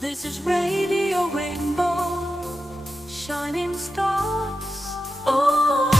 This is Radio Rainbow, shining stars. Oh.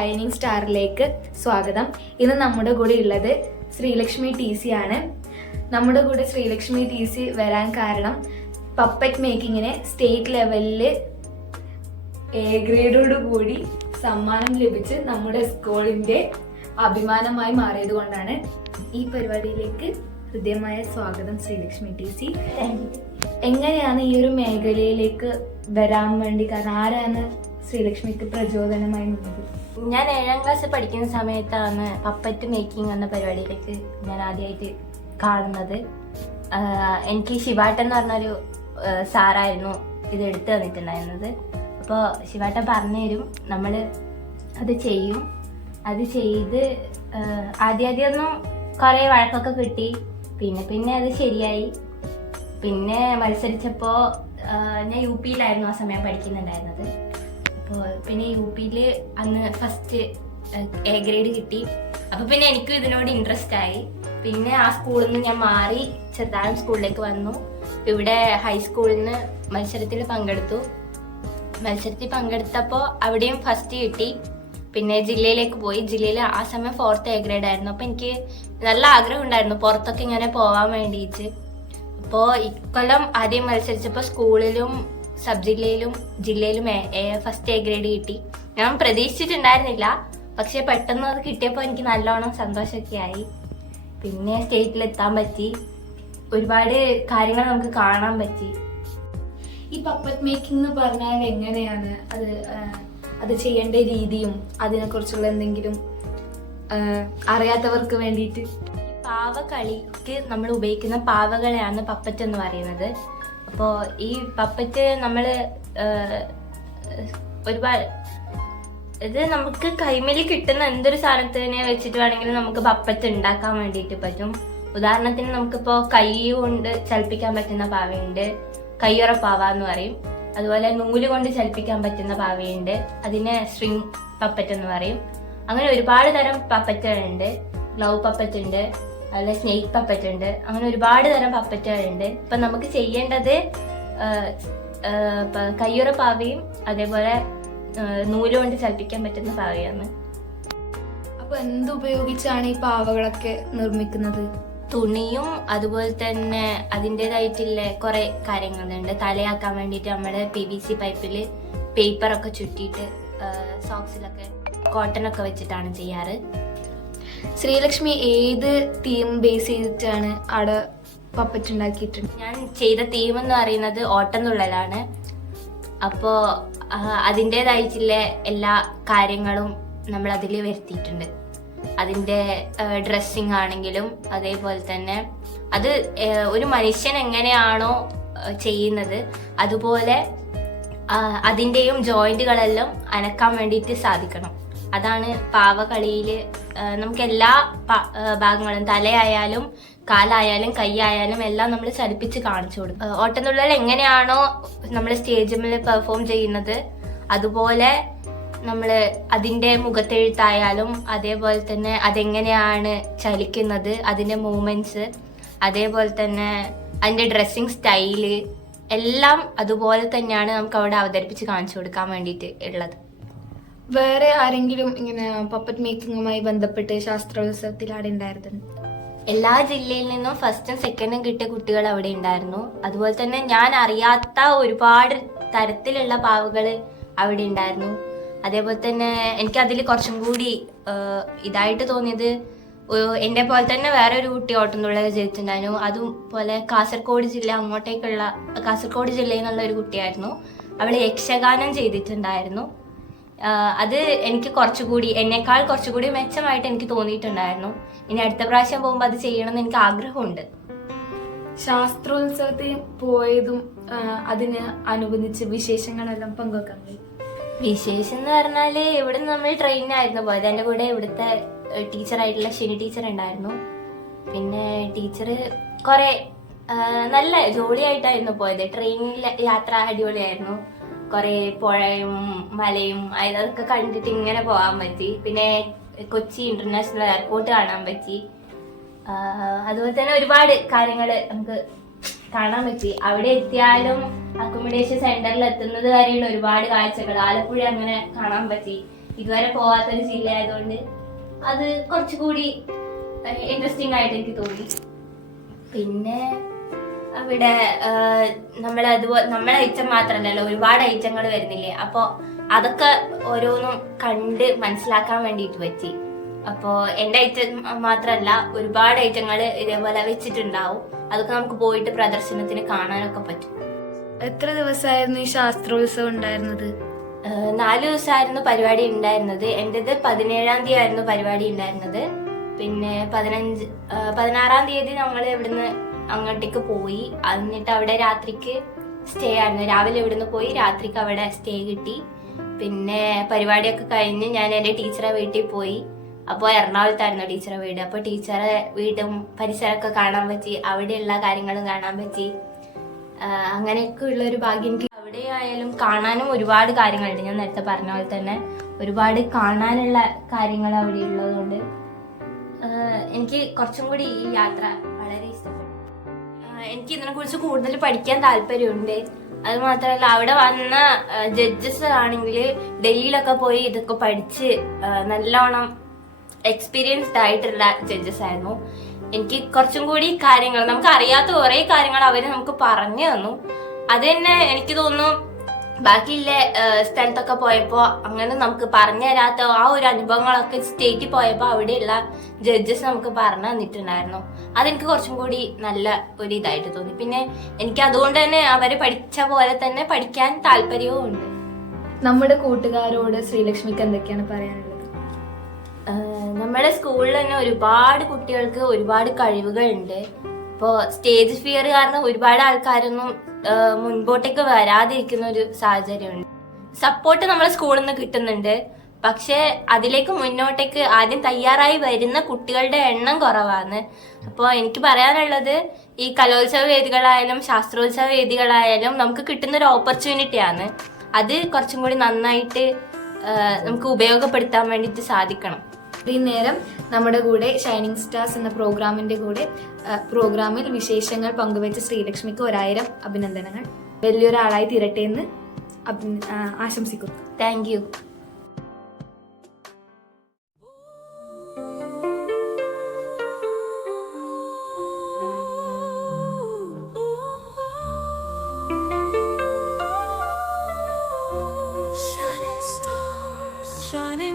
Shining സ്റ്റാറിലേക്ക് സ്വാഗതം. ഇന്ന് നമ്മുടെ കൂടെ ഉള്ളത് ശ്രീലക്ഷ്മി ടി സി ആണ്. നമ്മുടെ കൂടെ ശ്രീലക്ഷ്മി ടി സി വരാൻ കാരണം പപ്പറ്റ് മേക്കിങ്ങിന് സ്റ്റേറ്റ് ലെവലിൽ എ ഗ്രേഡോട് കൂടി സമ്മാനം ലഭിച്ച് നമ്മുടെ സ്കൂളിന്റെ അഭിമാനമായി മാറിയത് കൊണ്ടാണ് ഈ പരിപാടിയിലേക്ക് ഹൃദ്യമായ സ്വാഗതം ശ്രീലക്ഷ്മി ടി സി എങ്ങനെയാണ് ഈ ഒരു മേഖലയിലേക്ക് വരാൻ വേണ്ടി കാരണം ആരാണ് ശ്രീലക്ഷ്മിക്ക് പ്രചോദനമായി നിന്നത്? ഞാൻ ഏഴാം ക്ലാസ്സിൽ പഠിക്കുന്ന സമയത്താണ് പപ്പറ്റ് മേക്കിംഗ് എന്ന പരിപാടിയിലേക്ക് ഞാൻ ആദ്യമായിട്ട് കാണുന്നത്. എനിക്ക് ശിവാട്ടൻ എന്ന് പറഞ്ഞൊരു സാറായിരുന്നു ഇത് എടുത്തു തന്നിട്ടുണ്ടായിരുന്നത്. അപ്പോൾ ശിവാട്ടൻ പറഞ്ഞു തരും നമ്മൾ അത് ചെയ്യും. അത് ചെയ്ത് ആദ്യാദ്യമൊന്നും കുറേ വഴക്കൊക്കെ കിട്ടി. പിന്നെ പിന്നെ അത് ശരിയായി. പിന്നെ മത്സരിച്ചപ്പോൾ ഞാൻ യു പിയിലായിരുന്നു ആ സമയം പഠിക്കുന്നുണ്ടായിരുന്നത്. പിന്നെ യു പിയിൽ അന്ന് ഫസ്റ്റ് എ ഗ്രേഡ് കിട്ടി. അപ്പോൾ പിന്നെ എനിക്കും ഇതിനോട് ഇൻട്രസ്റ്റ് ആയി. പിന്നെ ആ സ്കൂളിൽ നിന്ന് ഞാൻ മാറി ചെറുതാനം സ്കൂളിലേക്ക് വന്നു. ഇവിടെ ഹൈസ്കൂളിൽ നിന്ന് മത്സരത്തിൽ പങ്കെടുത്തു. മത്സരത്തിൽ പങ്കെടുത്തപ്പോൾ അവിടെയും ഫസ്റ്റ് കിട്ടി. പിന്നെ ജില്ലയിലേക്ക് പോയി. ജില്ലയിൽ ആ സമയം ഫോർത്ത് എ ഗ്രേഡ് ആയിരുന്നു. അപ്പോൾ എനിക്ക് നല്ല ആഗ്രഹം ഉണ്ടായിരുന്നു പുറത്തൊക്കെ ഇങ്ങനെ പോകാൻ വേണ്ടിയിട്ട് അപ്പോൾ ഇക്കൊല്ലം ആദ്യം മത്സരിച്ചപ്പോൾ സ്കൂളിലും സബ് ജില്ലയിലും ജില്ലയിലും ഫസ്റ്റ് എ ഗ്രേഡ് കിട്ടി. ഞാൻ പ്രതീക്ഷിച്ചിട്ടുണ്ടായിരുന്നില്ല. പക്ഷെ പെട്ടെന്ന് അത് കിട്ടിയപ്പോൾ എനിക്ക് നല്ലോണം സന്തോഷമൊക്കെ ആയി. പിന്നെ സ്റ്റേറ്റിൽ എത്താൻ പറ്റി. ഒരുപാട് കാര്യങ്ങൾ നമുക്ക് കാണാൻ പറ്റി. ഈ പപ്പറ്റ് മേക്കിംഗ് എന്ന് പറഞ്ഞാൽ എങ്ങനെയാണ്? അത് അത് ചെയ്യേണ്ട രീതിയും അതിനെക്കുറിച്ചുള്ള എന്തെങ്കിലും അറിയാത്തവർക്ക് വേണ്ടിയിട്ട്? പാവകളിക്ക് നമ്മൾ ഉപയോഗിക്കുന്ന പാവകളെയാണ് പപ്പറ്റ് എന്ന് പറയുന്നത്. അപ്പോൾ ഈ പപ്പറ്റ് നമ്മൾ ഒരുപാട് ഇത് നമുക്ക് കൈമേലി കിട്ടുന്ന എന്തൊരു സാധനത്തിനെ വെച്ചിട്ട് വേണമെങ്കിലും നമുക്ക് പപ്പറ്റ് ഉണ്ടാക്കാൻ വേണ്ടിയിട്ട് പറ്റും. ഉദാഹരണത്തിന് നമുക്കിപ്പോൾ കൈ കൊണ്ട് ചലിപ്പിക്കാൻ പറ്റുന്ന പാവയുണ്ട്. കയ്യുറ പാവ എന്ന് പറയും. അതുപോലെ നൂൽ കൊണ്ട് ചലിപ്പിക്കാൻ പറ്റുന്ന പാവയുണ്ട്. അതിനെ സ്ട്രിങ് പപ്പറ്റ് എന്ന് പറയും. അങ്ങനെ ഒരുപാട് തരം പപ്പറ്റുകളുണ്ട് ഗ്ലൗ പപ്പറ്റ് ഉണ്ട്. അതുപോലെ സ്നേക്ക് പപ്പറ്റ് ഉണ്ട് അങ്ങനെ ഒരുപാട് തരം പപ്പറ്റുകളുണ്ട്. ഇപ്പൊ നമുക്ക് ചെയ്യേണ്ടത് കയ്യുറ പാവയും അതേപോലെ നൂലുകൊണ്ട് നൂൽ കൊണ്ട് ചലിപ്പിക്കാൻ പറ്റുന്ന പാവയാണ്. അപ്പൊ എന്തുപയോഗിച്ചാണ് ഈ പാവകളൊക്കെ നിർമ്മിക്കുന്നത്? തുണിയും അതുപോലെ തന്നെ അതിന്റെതായിട്ടുള്ള കുറെ കാര്യങ്ങളുണ്ട്. തലയാക്കാൻ വേണ്ടിയിട്ട് നമ്മൾ പി വി സി പൈപ്പിൽ പേപ്പറൊക്കെ ചുറ്റിയിട്ട് സോക്സിലൊക്കെ കോട്ടനൊക്കെ വെച്ചിട്ടാണ് ചെയ്യാറ്. ശ്രീലക്ഷ്മി ഏത് തീം ബേസ് ചെയ്തിട്ടാണ് അവിടെ പപ്പറ്റ് ഉണ്ടാക്കിയിട്ടുണ്ട് ഞാൻ ചെയ്ത തീം എന്ന് പറയുന്നത് ഓട്ടംതുള്ളലാണ് അപ്പോൾ അതിന്റെതായിട്ടുള്ള എല്ലാ കാര്യങ്ങളും നമ്മൾ അതിൽ വരുത്തിയിട്ടുണ്ട്. അതിന്റെ ഡ്രസ്സിങ് ആണെങ്കിലും അതേപോലെ തന്നെ അത് ഒരു മനുഷ്യൻ എങ്ങനെയാണോ ചെയ്യുന്നത് അതുപോലെ അതിന്റെയും ജോയിന്റുകളെല്ലാം അനക്കാൻ വേണ്ടിയിട്ട് സാധിക്കണം. അതാണ് പാവകളിയിൽ നമുക്ക് എല്ലാ ഭാഗങ്ങളും തലയായാലും കാലായാലും കൈയായാലും എല്ലാം നമ്മൾ ചലിപ്പിച്ച് കാണിച്ചു കൊടുക്കും. ഓട്ടംതുള്ളൽ എങ്ങനെയാണോ നമ്മൾ സ്റ്റേജിൽ പെർഫോം ചെയ്യുന്നത് അതുപോലെ നമ്മൾ അതിന്റെ മുഖത്തെഴുത്തായാലും അതേപോലെ തന്നെ അതെങ്ങനെയാണ് ചലിക്കുന്നത് അതിന്റെ മൂമെന്റ്സ് അതേപോലെ തന്നെ അതിന്റെ ഡ്രസ്സിങ് സ്റ്റൈൽ എല്ലാം അതുപോലെ തന്നെയാണ് നമുക്ക് അവിടെ അവതരിപ്പിച്ച് കാണിച്ചു കൊടുക്കാൻ വേണ്ടിയിട്ട് ഉള്ളത്. വേറെ ആരെങ്കിലും ഇങ്ങനെ പപ്പറ്റ് മേക്കിങ്ങുമായി ബന്ധപ്പെട്ട് ശാസ്ത്രോത്സവത്തിൽ അവിടെ ഉണ്ടായിരുന്നു എല്ലാ ജില്ലയിൽ നിന്നും ഫസ്റ്റും സെക്കൻഡും കിട്ടിയ കുട്ടികൾ അവിടെ ഉണ്ടായിരുന്നു. അതുപോലെ തന്നെ ഞാൻ അറിയാത്ത ഒരുപാട് തരത്തിലുള്ള പാവകൾ അവിടെ ഉണ്ടായിരുന്നു. അതേപോലെ തന്നെ എനിക്ക് അതിൽ കുറച്ചും കൂടി ഇതായിട്ട് തോന്നിയത് എന്നെ പോലെ തന്നെ വേറെ ഒരു കുട്ടി ഓട്ടംതുള്ളൽ ജയിച്ചിട്ടുണ്ടായിരുന്നു. അതുപോലെ കാസർഗോഡ് ജില്ല അങ്ങോട്ടേക്കുള്ള കാസർഗോഡ് ജില്ലയിൽ നിന്നുള്ള ഒരു കുട്ടിയായിരുന്നു. അവൾ യക്ഷഗാനം ചെയ്തിട്ടുണ്ടായിരുന്നു. അത് എനിക്ക് കുറച്ചുകൂടി എന്നെക്കാൾ കുറച്ചുകൂടി മെച്ചമായിട്ട് എനിക്ക് തോന്നിയിട്ടുണ്ടായിരുന്നു. ഇനി അടുത്ത പ്രാവശ്യം പോകുമ്പോൾ അത് ചെയ്യണമെന്ന് എനിക്ക് ആഗ്രഹമുണ്ട്. ശാസ്ത്രോത്സവത്തിൽ പോയതും അതിന് അനുബന്ധിച്ച് വിശേഷങ്ങളെല്ലാം പങ്കുവെക്കാൻ വിശേഷം എന്ന് പറഞ്ഞാൽ ഇവിടെ നമ്മൾ ട്രെയിനിനായിരുന്നു പോയത്. എന്റെ കൂടെ ഇവിടുത്തെ ടീച്ചറായിട്ടുള്ള ഷിനി ടീച്ചർ ഉണ്ടായിരുന്നു. പിന്നെ ടീച്ചർ കുറെ നല്ല ജോലിയായിട്ടായിരുന്നു പോയത്. ട്രെയിനിൽ യാത്ര അടിപൊളിയായിരുന്നു. കുറെ പുഴയും മലയും അതൊക്കെ കണ്ടിട്ട് ഇങ്ങനെ പോകാൻ പറ്റി. പിന്നെ കൊച്ചി ഇന്റർനാഷണൽ എയർപോർട്ട് കാണാൻ പറ്റി. അതുപോലെ തന്നെ ഒരുപാട് കാര്യങ്ങൾ നമുക്ക് കാണാൻ പറ്റി. അവിടെ എത്തിയാലും അക്കോമഡേഷൻ സെന്ററിൽ എത്തുന്നത് വരെയുള്ള ഒരുപാട് കാഴ്ചകൾ. ആലപ്പുഴ അങ്ങനെ കാണാൻ പറ്റി. ഇതുവരെ പോവാത്തൊരു ജില്ലയായതുകൊണ്ട് അത് കുറച്ചുകൂടി ഇൻട്രസ്റ്റിംഗ് ആയിട്ട് എനിക്ക് തോന്നി. പിന്നെ അവിടെ നമ്മൾ അതുപോലെ നമ്മളെ ഐറ്റം മാത്രമല്ലല്ലോ ഒരുപാട് ഐറ്റങ്ങൾ വരുന്നില്ലേ? അപ്പോ അതൊക്കെ ഓരോന്നും കണ്ട് മനസ്സിലാക്കാൻ വേണ്ടിയിട്ട് പറ്റി. അപ്പോ എന്റെ ഐറ്റം മാത്രമല്ല ഒരുപാട് ഐറ്റങ്ങൾ ഇതേപോലെ വെച്ചിട്ടുണ്ടാവും. അതൊക്കെ നമുക്ക് പോയിട്ട് പ്രദർശനത്തിന് കാണാനൊക്കെ പറ്റും. എത്ര ദിവസമായിരുന്നു ഈ ശാസ്ത്രോത്സവം ഉണ്ടായിരുന്നത്? നാല് ദിവസമായിരുന്നു പരിപാടി ഉണ്ടായിരുന്നത്. എന്റെത് പതിനേഴാം തീയതി ആയിരുന്നു പരിപാടി ഉണ്ടായിരുന്നത്. പിന്നെ പതിനഞ്ച് പതിനാറാം തീയതി നമ്മൾ ഇവിടുന്ന് അങ്ങോട്ടേക്ക് പോയി. എന്നിട്ട് അവിടെ രാത്രിക്ക് സ്റ്റേ ആയിരുന്നു. രാവിലെ ഇവിടുന്ന് പോയി രാത്രിക്ക് അവിടെ സ്റ്റേ കിട്ടി. പിന്നെ പരിപാടിയൊക്കെ കഴിഞ്ഞ് ഞാൻ എന്റെ ടീച്ചറെ വീട്ടിൽ പോയി. അപ്പോൾ എറണാകുളത്തായിരുന്നു ടീച്ചറെ വീട്. അപ്പോൾ ടീച്ചറെ വീടും പരിസരമൊക്കെ കാണാൻ പറ്റി. അവിടെയുള്ള കാര്യങ്ങളും കാണാൻ പറ്റി. അങ്ങനെയൊക്കെ ഉള്ള ഒരു ഭാഗ്യം എനിക്ക് അവിടെ ആയാലും കാണാനും ഒരുപാട് കാര്യങ്ങളുണ്ട്. ഞാൻ നേരത്തെ പറഞ്ഞ പോലെ തന്നെ ഒരുപാട് കാണാനുള്ള കാര്യങ്ങൾ അവിടെ ഉള്ളതുകൊണ്ട് എനിക്ക് കുറച്ചും കൂടി ഈ യാത്ര വളരെ ആഹ് എനിക്ക് ഇതിനെ കുറിച്ച് കൂടുതൽ പഠിക്കാൻ താല്പര്യമുണ്ട്. അത് മാത്രമല്ല അവിടെ വന്ന ജഡ്ജസ് ആണെങ്കിൽ ഡൽഹിയിലൊക്കെ പോയി ഇതൊക്കെ പഠിച്ച് നല്ലോണം എക്സ്പീരിയൻസ്ഡ് ആയിട്ടുള്ള ജഡ്ജസ് ആയിരുന്നു. എനിക്ക് കുറച്ചും കൂടി കാര്യങ്ങൾ നമുക്ക് അറിയാത്ത കുറെ കാര്യങ്ങൾ അവർ നമുക്ക് പറഞ്ഞു തന്നു. അത് തന്നെ എനിക്ക് തോന്നുന്നു ബാക്കിയുള്ള സ്ഥലത്തൊക്കെ പോയപ്പോൾ അങ്ങനെ നമുക്ക് പറഞ്ഞു തരാത്ത ആ ഒരു അനുഭവങ്ങളൊക്കെ സ്റ്റേറ്റിൽ പോയപ്പോൾ അവിടെയുള്ള ജഡ്ജസ് നമുക്ക് പറഞ്ഞു തന്നിട്ടുണ്ടായിരുന്നു. അതെനിക്ക് കുറച്ചും കൂടി നല്ല ഒരു ഇതായിട്ട് തോന്നി. പിന്നെ എനിക്ക് അതുകൊണ്ട് തന്നെ അവർ പഠിച്ച പോലെ തന്നെ പഠിക്കാൻ താല്പര്യവും ഉണ്ട്. നമ്മുടെ കൂട്ടുകാരോട് ശ്രീലക്ഷ്മിക്ക് എന്തൊക്കെയാണ് പറയാനുള്ളത്? നമ്മുടെ സ്കൂളിൽ തന്നെ ഒരുപാട് കുട്ടികൾക്ക് ഒരുപാട് കഴിവുകളുണ്ട്. ഇപ്പോൾ സ്റ്റേജ് ഫിയർ കാരണം ഒരുപാട് ആൾക്കാരൊന്നും മുൻപോട്ടേക്ക് വരാതിരിക്കുന്ന ഒരു സാഹചര്യമുണ്ട്. സപ്പോർട്ട് നമ്മളെ സ്കൂളിൽ നിന്ന് കിട്ടുന്നുണ്ട്. പക്ഷേ അതിലേക്ക് മുന്നോട്ടേക്ക് ആദ്യം തയ്യാറായി വരുന്ന കുട്ടികളുടെ എണ്ണം കുറവാണ്. അപ്പോൾ എനിക്ക് പറയാനുള്ളത് ഈ കലോത്സവ വേദികളായാലും ശാസ്ത്രോത്സവ വേദികളായാലും നമുക്ക് കിട്ടുന്ന ഒരു ഓപ്പർച്യൂണിറ്റിയാണ് അത് കുറച്ചും കൂടി നന്നായിട്ട് നമുക്ക് ഉപയോഗപ്പെടുത്താൻ വേണ്ടിയിട്ട് സാധിക്കണം. ഇത്രയും നേരം നമ്മുടെ കൂടെ ഷൈനിങ് സ്റ്റാർസ് എന്ന പ്രോഗ്രാമിന്റെ കൂടെ പ്രോഗ്രാമിൽ വിശേഷങ്ങൾ പങ്കുവച്ച ശ്രീലക്ഷ്മിക്ക് ഒരായിരം അഭിനന്ദനങ്ങൾ. വലിയൊരാളായി തീരട്ടെ എന്ന് ആശംസിക്കും thank you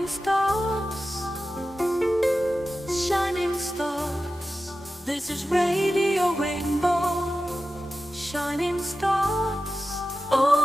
stars. shining stars. This is Radio Rainbow, shining stars. Oh.